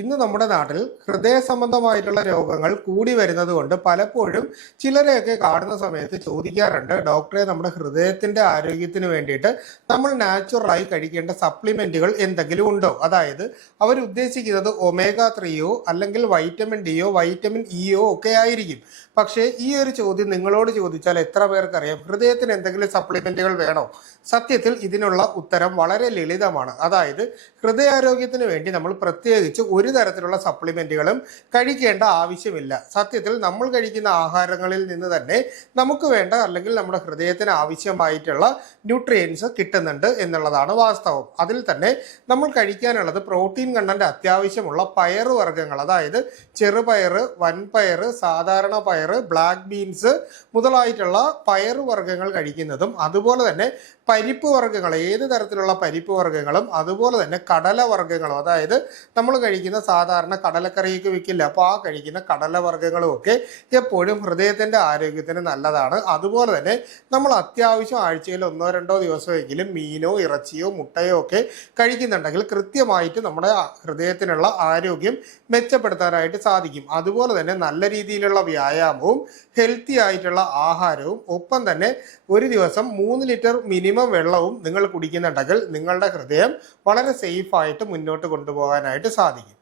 ഇന്ന് നമ്മുടെ നാട്ടിൽ ഹൃദയ സംബന്ധമായിട്ടുള്ള രോഗങ്ങൾ കൂടി വരുന്നത് കൊണ്ട് പലപ്പോഴും ചിലരെയൊക്കെ കാണുന്ന സമയത്ത് ചോദിക്കാറുണ്ട്, ഡോക്ടറെ, നമ്മുടെ ഹൃദയത്തിന്റെ ആരോഗ്യത്തിന് വേണ്ടിയിട്ട് നമ്മൾ നാച്ചുറലായി കഴിക്കേണ്ട സപ്ലിമെന്റുകൾ എന്തെങ്കിലും ഉണ്ടോ? അതായത് അവർ ഉദ്ദേശിക്കുന്നത് ഒമേഗ 3യോ അല്ലെങ്കിൽ വൈറ്റമിൻ ഡിയോ വൈറ്റമിൻ ഇയോ ഒക്കെ ആയിരിക്കും. പക്ഷേ ഈ ഒരു ചോദ്യം നിങ്ങളോട് ചോദിച്ചാൽ എത്ര പേർക്കറിയാം ഹൃദയത്തിന് എന്തെങ്കിലും സപ്ലിമെന്റുകൾ വേണോ? സത്യത്തിൽ ഇതിനുള്ള ഉത്തരം വളരെ ലളിതമാണ്. അതായത് ഹൃദയാരോഗ്യത്തിന് വേണ്ടി നമ്മൾ പ്രത്യേകിച്ച് ഒരു തരത്തിലുള്ള സപ്ലിമെന്റുകളും കഴിക്കേണ്ട ആവശ്യമില്ല. സത്യത്തിൽ നമ്മൾ കഴിക്കുന്ന ആഹാരങ്ങളിൽ നിന്ന് തന്നെ നമുക്ക് വേണ്ട അല്ലെങ്കിൽ നമ്മുടെ ഹൃദയത്തിന് ആവശ്യമായിട്ടുള്ള ന്യൂട്രിയൻസ് കിട്ടുന്നുണ്ട് എന്നുള്ളതാണ് വാസ്തവം. അതിൽ തന്നെ നമ്മൾ കഴിക്കാനുള്ളത് പ്രോട്ടീൻ കണ്ടന്റ് അത്യാവശ്യമുള്ള പയറ് വർഗ്ഗങ്ങൾ, അതായത് ചെറുപയറ്, വൻപയറ്, സാധാരണ പയറ്, ബ്ലാക്ക് ബീൻസ് മുതലായിട്ടുള്ള പയറ് വർഗ്ഗങ്ങൾ കഴിക്കുന്നതും, അതുപോലെ തന്നെ പരിപ്പ് വർഗ്ഗങ്ങൾ, ഏത് തരത്തിലുള്ള പരിപ്പ് വർഗ്ഗങ്ങളും, അതുപോലെ തന്നെ കടല വർഗ്ഗങ്ങളും, അതായത് നമ്മൾ കഴിക്കുന്ന സാധാരണ കടലക്കറിയൊക്കെ വെക്കില്ല, അപ്പോൾ ആ കഴിക്കുന്ന കടലവർഗ്ഗങ്ങളും ഒക്കെ എപ്പോഴും ഹൃദയത്തിന്റെ ആരോഗ്യത്തിന് നല്ലതാണ്. അതുപോലെ തന്നെ നമ്മൾ അത്യാവശ്യം ആഴ്ചയിൽ 1-2 ദിവസമെങ്കിലും മീനോ ഇറച്ചിയോ മുട്ടയോ ഒക്കെ കഴിക്കുന്നുണ്ടെങ്കിൽ കൃത്യമായിട്ട് നമ്മുടെ ഹൃദയത്തിനുള്ള ആരോഗ്യം മെച്ചപ്പെടുത്താനായിട്ട് സാധിക്കും. അതുപോലെ തന്നെ നല്ല രീതിയിലുള്ള വ്യായാമവും ഹെൽത്തി ആയിട്ടുള്ള ആഹാരവും ഒപ്പം തന്നെ ഒരു ദിവസം 3 ലിറ്റർ മിനിമം വെള്ളവും നിങ്ങൾ കുടിക്കുന്നുണ്ടെങ്കിൽ നിങ്ങളുടെ ഹൃദയം വളരെ സേഫ് ആയിട്ട് മുന്നോട്ട് കൊണ്ടുപോകാനായിട്ട് സാധിക്കും.